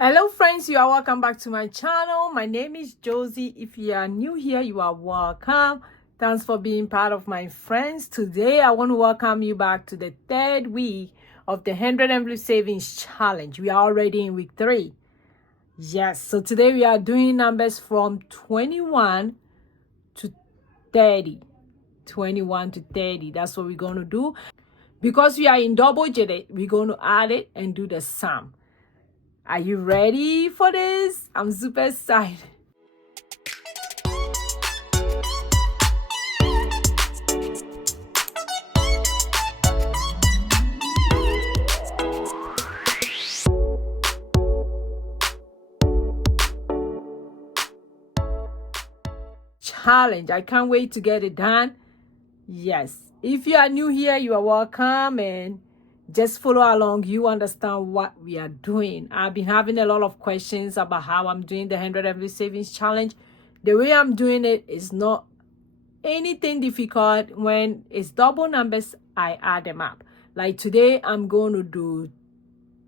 Hello friends, you are welcome back to my channel. My name is Josy. If you are new here, you are welcome. Thanks for being part of my friends. Today I want to welcome you back to the third week of the 100 envelope savings challenge. We are already in week 3. Yes, so today we are doing numbers from 21 to 30. 21 to 30. That's what we're going to do. Because we are in double digit, we're going to add it and do the sum. Are you ready for this? I'm super excited. Challenge. I can't wait to get it done. Yes. If you are new here, you are welcome, and just follow along. You understand what we are doing. I've been having a lot of questions about how I'm doing the 100 envelope savings challenge. The way I'm doing it is not anything difficult. When it's double numbers, I add them up. Like today, I'm going to do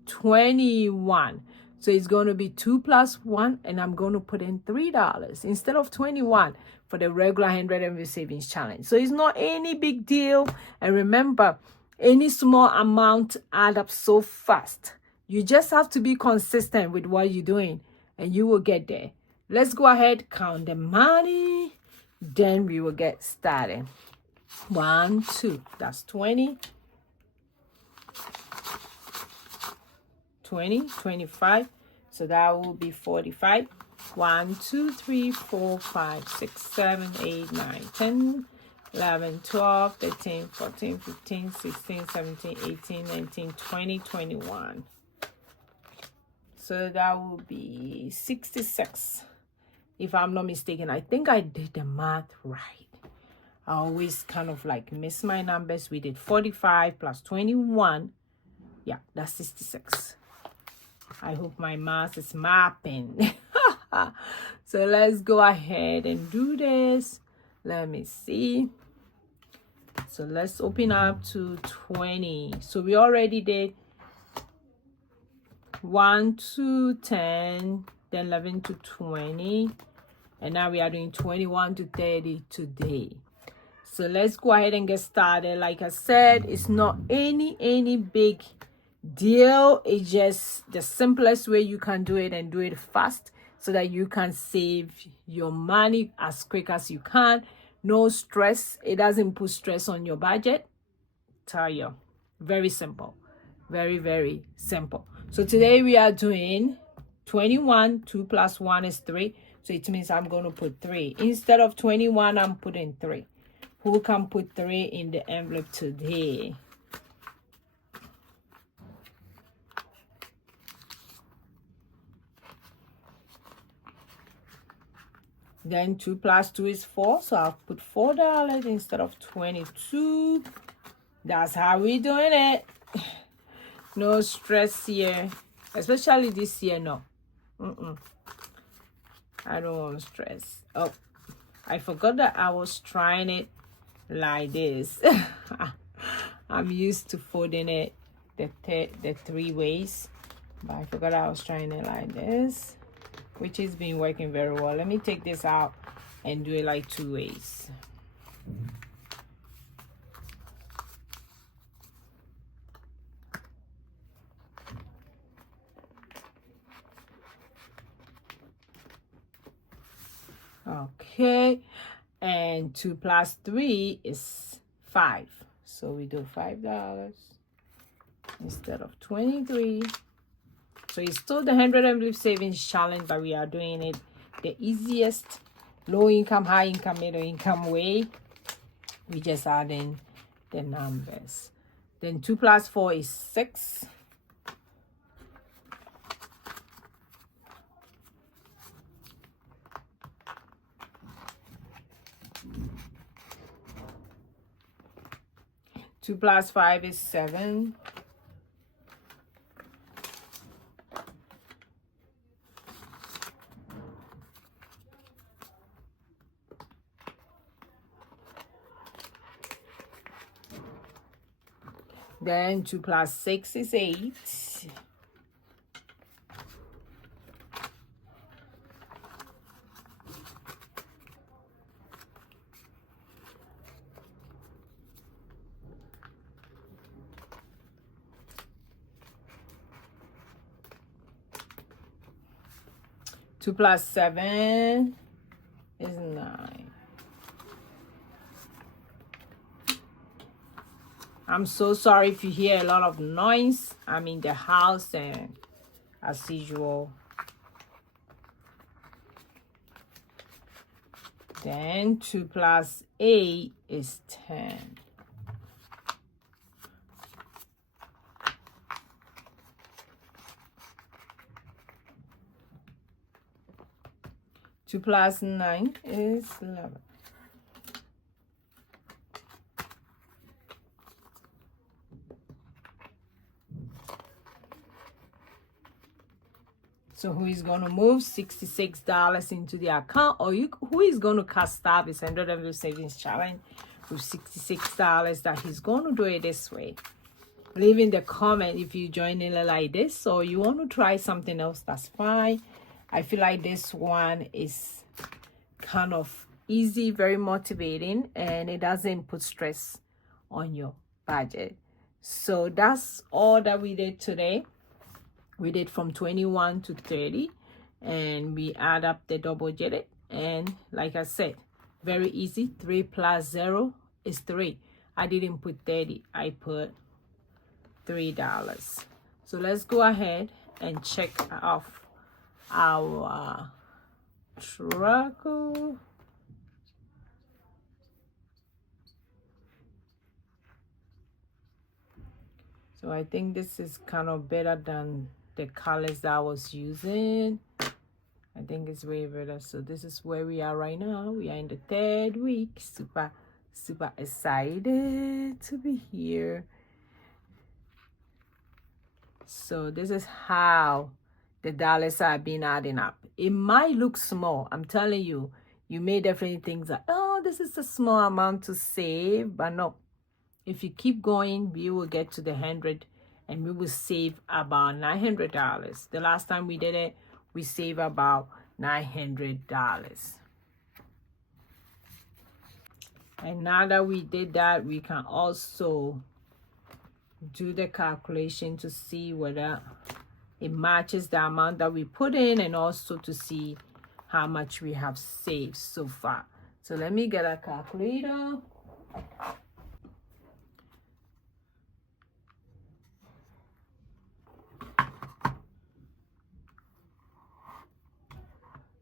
21. So it's going to be 2 plus 1, and I'm going to put in $3 instead of 21 for the regular 100 envelope savings challenge. So it's not any big deal. And remember, any small amount add up so fast. You just have to be consistent with what you're doing, and you will get there. Let's go ahead, count the money. Then we will get started. 1, 2, that's 20. 20, 25, so that will be 45. 1, 2, 3, 4, 5, 6, 7, 8, 9, 10, 11, 12, 13, 14, 15, 16, 17, 18, 19, 20, 21. So that will be 66. If I'm not mistaken, I think I did the math right. I always kind of like miss my numbers. We did 45 plus 21. Yeah, that's 66. I hope my math is mapping. So let's go ahead and do this. Let me see. So let's open up to 20. So we already did 1 to 10, then 11 to 20. And now we are doing 21 to 30 today. So let's go ahead and get started. Like I said, it's not any big deal. It's just the simplest way you can do it, and do it fast so that you can save your money as quick as you can. No stress. It doesn't put stress on your budget. Tell you, very simple, very simple. So today we are doing 21. 2 plus 1 is 3, so it means I'm going to put 3 instead of 21. I'm putting 3. Who can put 3 in the envelope today? Then 2 plus 2 is 4, so I'll put $4 instead of 22. That's how we doing it. No stress here, especially this year. No, I don't want stress. Oh, I forgot that I was trying it like this. I'm used to folding it the 3 ways, but I forgot I was trying it like this, which has been working very well. Let me take this out and do it like 2 ways. Okay, and 2 plus 3 is 5. So we do $5 instead of 23. So it's still the 100 envelope savings challenge, but we are doing it the easiest, low income, high income, middle income way. We just adding the numbers. Then 2 plus 4 is 6. Two plus 5 is 7. Then 2 plus 6 is 8. 2 plus 7 is 9. I'm so sorry if you hear a lot of noise. I'm in the house, and as usual. Then 2 plus 8 is 10. Two plus 9 is 11. So who is going to move $66 into the account, or who is going to cast up his $100 savings challenge with $66 that he's going to do it this way? Leave in the comment if you join in like this, or you want to try something else, that's fine. I feel like this one is kind of easy, very motivating, and it doesn't put stress on your budget. So that's all that we did today. We did from 21 to 30, and we add up the double digit. And like I said, very easy. 3 plus 0 is 3. I didn't put 30. I put $3. So let's go ahead and check off our tracker. So I think this is kind of better than the colors that I was using. I think it's way better. So this is where we are right now. We are in the 3rd week. Super excited to be here. So this is how the dollars are being adding up. It might look small. I'm telling you, you may definitely think that, oh, this is a small amount to save, but no. If you keep going, we will get to the 100, and we will save about $900. The last time we did it, we saved about $900. And now that we did that, we can also do the calculation to see whether it matches the amount that we put in, and also to see how much we have saved so far. So let me get a calculator.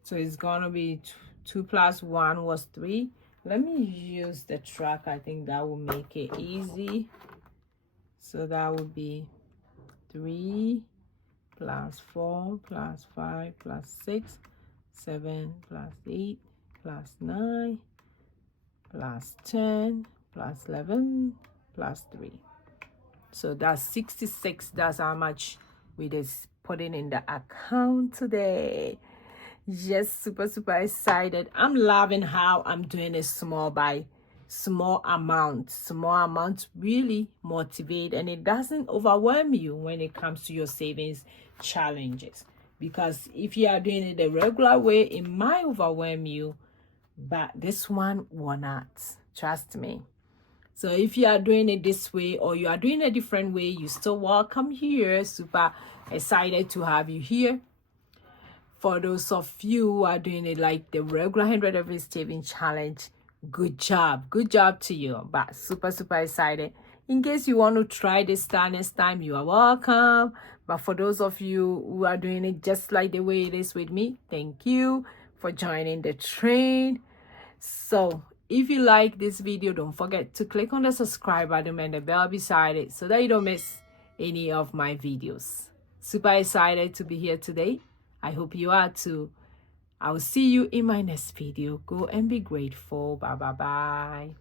So it's gonna be 2 plus 1 was 3. Let me use the track. I think that will make it easy. So that would be 3 plus 4 plus 5 plus 6, 7 plus 8 plus 9 plus 10 plus 11 plus 3. So that's 66. That's how much we just put in the account today. Yes, super excited. I'm loving how I'm doing it small by small amount. Small amounts really motivate, and it doesn't overwhelm you when it comes to your savings challenges. Because if you are doing it the regular way, it might overwhelm you, but this one will not. Trust me. So if you are doing it this way, or you are doing a different way, you're still welcome here. Super excited to have you here. For those of you who are doing it like the regular 100 every saving challenge, good job to you. But super excited. In case you want to try this next time, you are welcome. But for those of you who are doing it just like the way it is with me, thank you for joining the train. So if you like this video, don't forget to click on the subscribe button and the bell beside it so that you don't miss any of my videos. Super excited to be here today. I hope you are too. I will see you in my next video. Go and be grateful. Bye.